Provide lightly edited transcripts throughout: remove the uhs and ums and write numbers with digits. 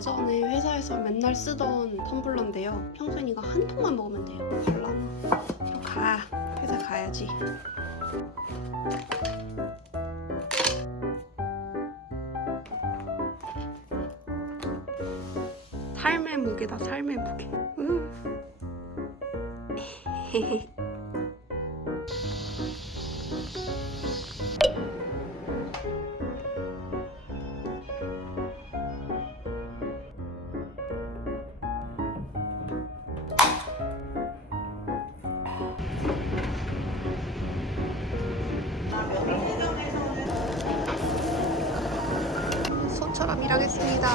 예전에 회사에서 맨날 쓰던 텀블러인데요. 평소엔 이거 한 통만 먹으면 돼요. 발라. 회사 가야지. 삶의 무게다, 삶의 무게. 소처럼 일하겠습니다.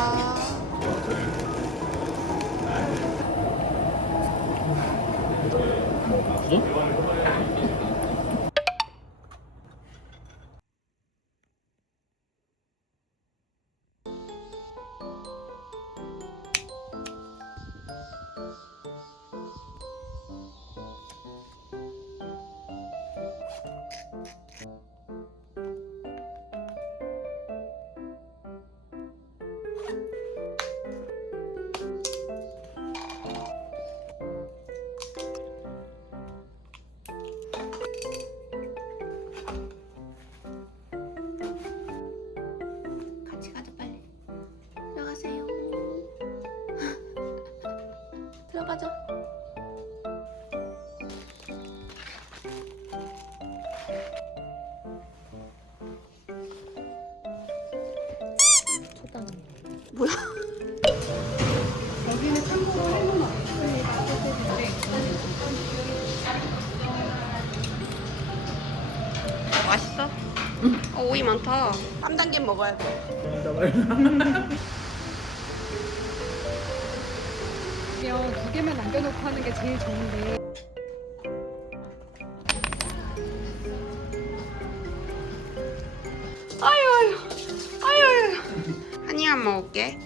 같이 가자, 빨리. 들어가세요. 들어가자. 초당. 뭐야? 여기는 참고로 할머니 없습니다. 맛있어? 오이 많다. 3단계 먹어야 돼. 그냥 2개만 남겨놓고 하는 게 제일 좋은데. 아유. 한 입만 먹을게.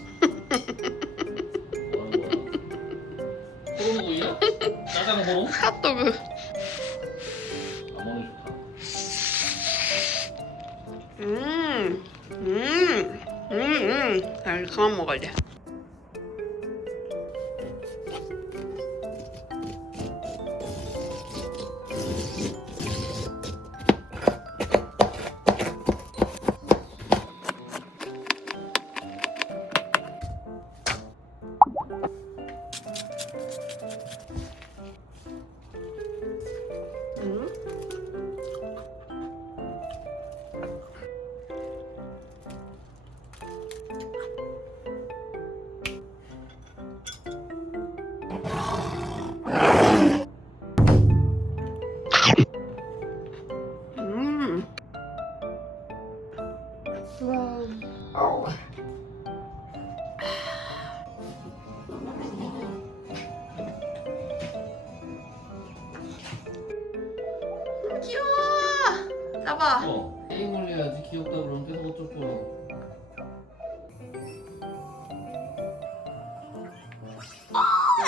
호롱구이요? 짜장 호롱? 핫도그. 아몬이 좋다. 잘 그만 먹어야 돼. 우와. 귀여워. 잡아. 게임을 해야지 귀엽다 그러면 계속 어쩔 거야.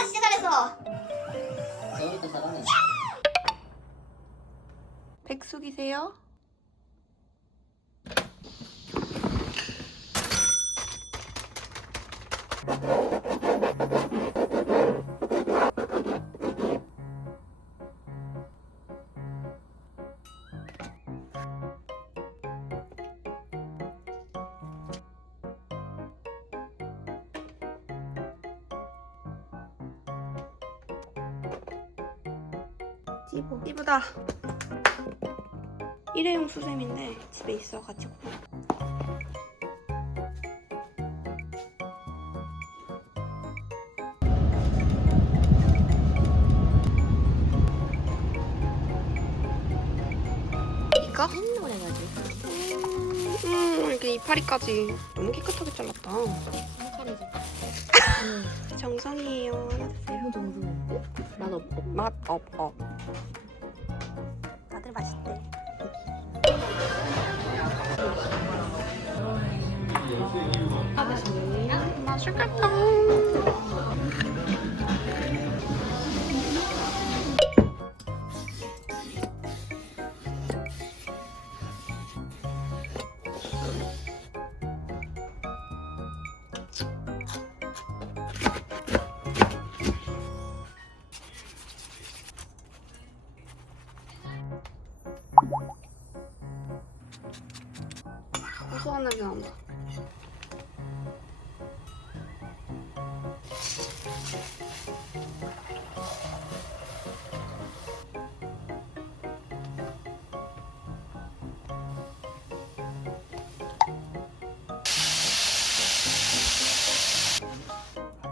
진짜 잘했어. 너희도 잘하네. 백숙이세요? 띠부다. 일회용 수세미인데 집에 있어가지고. 이거? 한눈에 해야지. 이렇게 이파리까지 너무 깨끗하게 잘랐다. 한칼이지. 정성이에요. 너무 정성인데? 맛 없고. 맛 없어. 다들 맛있대. 맛있겠다. 나온다.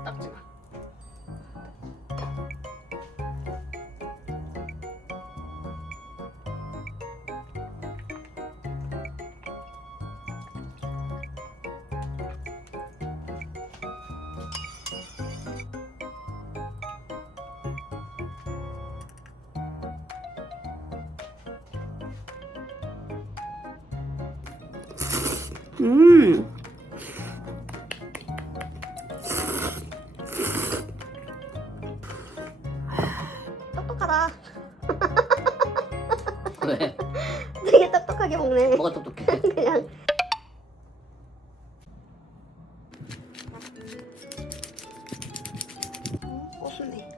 닦지 마. 똑똑하다. 왜? 되게 똑똑하게 먹네. 뭐가 똑똑해? 그냥. 고수네.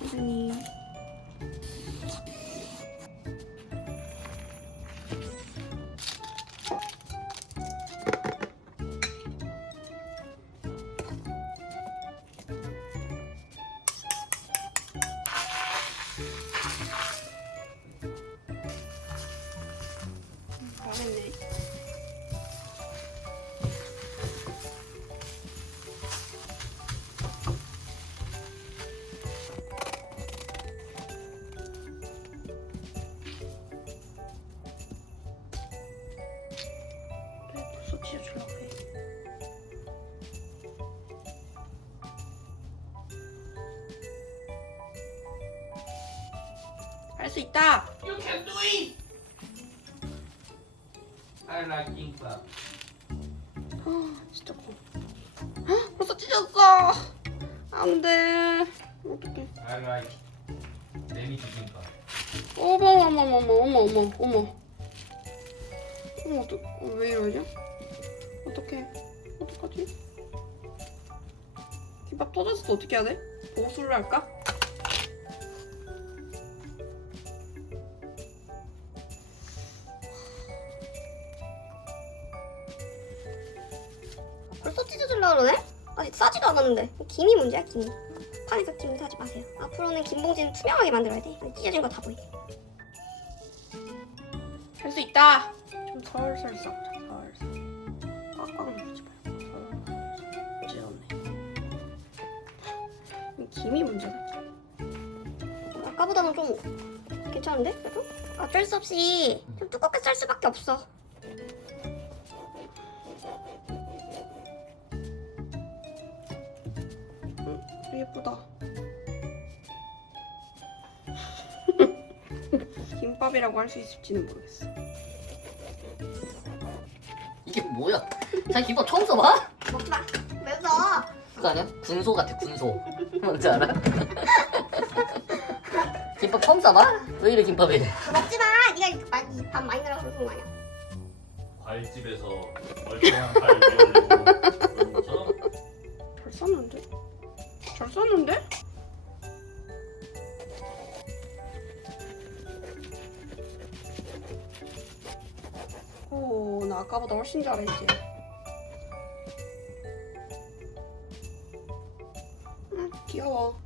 선생님. 잘했네. 왜 벌써 찢어주려고 해? 할 수 있다! You can do it. I like 김밥. 진짜 커. 헉, 벌써 찢었어! 안 돼. 어떡해. I like 데미지 김밥. 어머. 왜 이러지? 어떡해. 어떡하지? 김밥 터졌어. 어떻게 해야 돼? 보수를 할까? 벌써 찢어주려고 그러네? 아직 싸지도 않았는데. 김이 문제야, 김이. 판에서 김 사지 마세요. 앞으로는 김봉지는 투명하게 만들어야 돼. 아니, 찢어진 거 다 보이게. 할 수 있다. 좀 설설 썩자. 설설. 꽉꽉 누르지 말고 설설. 찢었네. 김이 문제다. 아까보다는 좀 괜찮은데? 그래도? 어쩔 수 없이 좀 두껍게 썰 수밖에 없어. 예쁘다. 김밥이라고 할 수 있을지는 모르겠어. 이게 뭐야? 자기 김밥 처음 써봐? 먹지 마. 왜 웃어? 그거 아니야? 군소 같아 군소. 뭔지 알아? 김밥 처음 써봐? 왜 이래 김밥이? 먹지 마. 네가 밥 많이 넣으라고 그러는 거 아니야? 과일집에서 멀쩡한 과일 위올리고 그런 것처럼 잘 썼는데? 잘 썼는데? 오, 나 아까보다 훨씬 잘해 이제. 귀여워.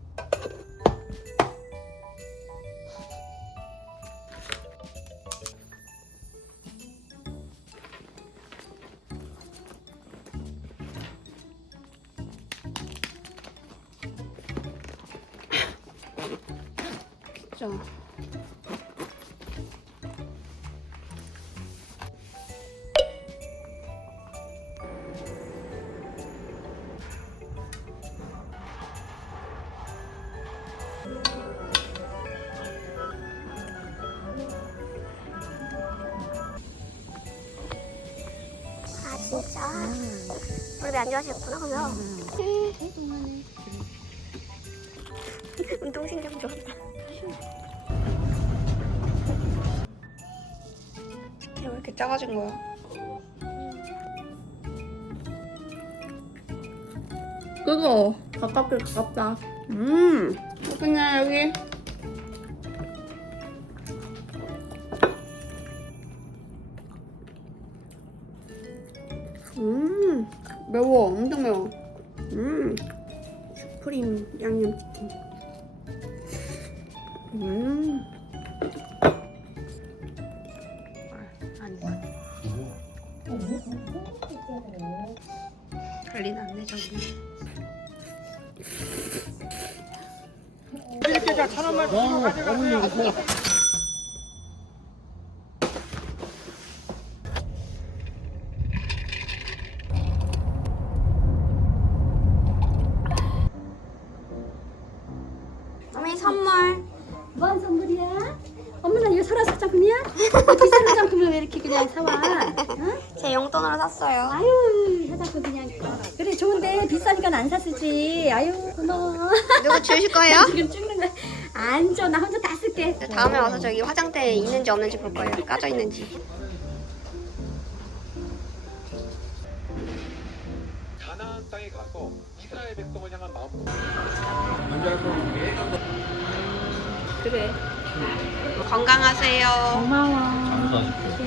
진짜. 아 진짜? 우리 안 좋아하시겠구나 그러면. 운동신경 좋았다. 왜 이렇게 작아진 거야? 그거 가깝다. 그냥 여기 매워. 엄청 매워. 슈프림 양념치킨. 아니. 관리 났네 저기. 어머니 선물. 뭐한 선물이야? 어머나 이거 설화 장품이야? 비싼 화장품을 왜 이렇게 그냥 사와? 응? 제 용돈으로 샀어요. 아유 화장품 그냥 그래 좋은데 비싸니까 안 샀을지. 아유 고마워. 누구 주실 거예요? 지금 찍는 거야. 안 줘. 나 혼자 다 쓸게. 다음에 와서 저기 화장대 있는지 없는지 볼 거예요. 까져 있는지. 가나안 땅에 가서 이스라엘 백성을 향한 마음. 그래. 건강하세요. 고마워. 감사하십시오.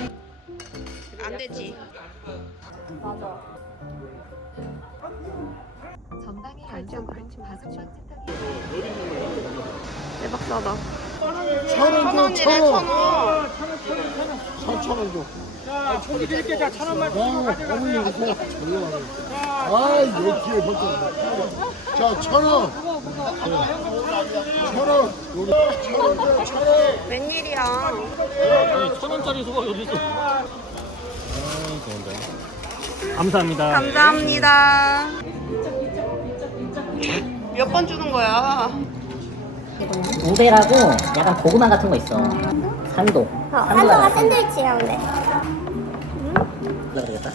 안 되지. 전방에 발전, 발전. 다섯 번째 대박 싸다. 1,000원 줘, 1,000원. 4,000원 줘. 자, 총기 드릴게. 자, 1,000원만 주고 가져가세요. 아이, 왜 뒤에 벗겨. 자, 1,000원. 1,000원. 여기 1,000원 줘, 1,000원. 웬일이야. 아니 1,000원짜리 수박 어디 있어? 감사합니다. 감사합니다. 몇 번 주는 거야? 우베라고 약간 고구마 같은 거 있어. 산도. 산소가 샌드위치예요, 근데. 그러겠다.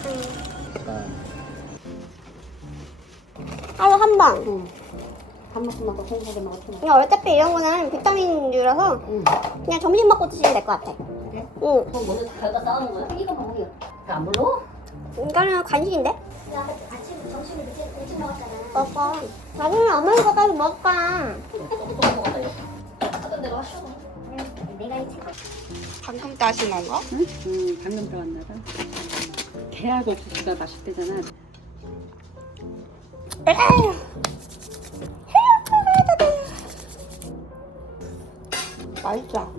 하루 한 번. 밥 먹고 나서 생각해 먹었어. 그냥 어차피 이런 거는 비타민류라서 그냥 점심 먹고 드시면 될 것 같아. 응. 그럼 먼저 달다 싸우는 거야? 이거 먹어요. 안 불러? 이거는 간식인데? 아침, 점심을 일찍 먹었잖아. 먹어. 나중에 엄마가 까지 먹을까. 또 먹었다 이거. 하던 대로 하셔. 내가 이 책. 방금 따신 건가? 응? 방금 들어왔나 봐. 게하고 국수가 맛있대잖아. 맛있어.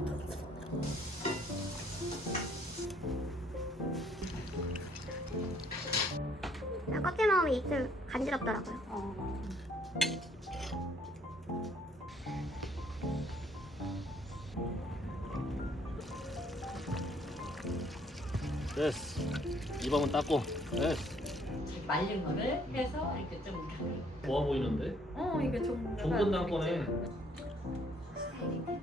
껍질 먹으면 입술 간지럽더라고요. 됐어. 이 방은 닦고. 됐어. 말린 거를 해서 이렇게 좀 좋아 보이는데? 이게 좀. 종근당 거네. 스타일이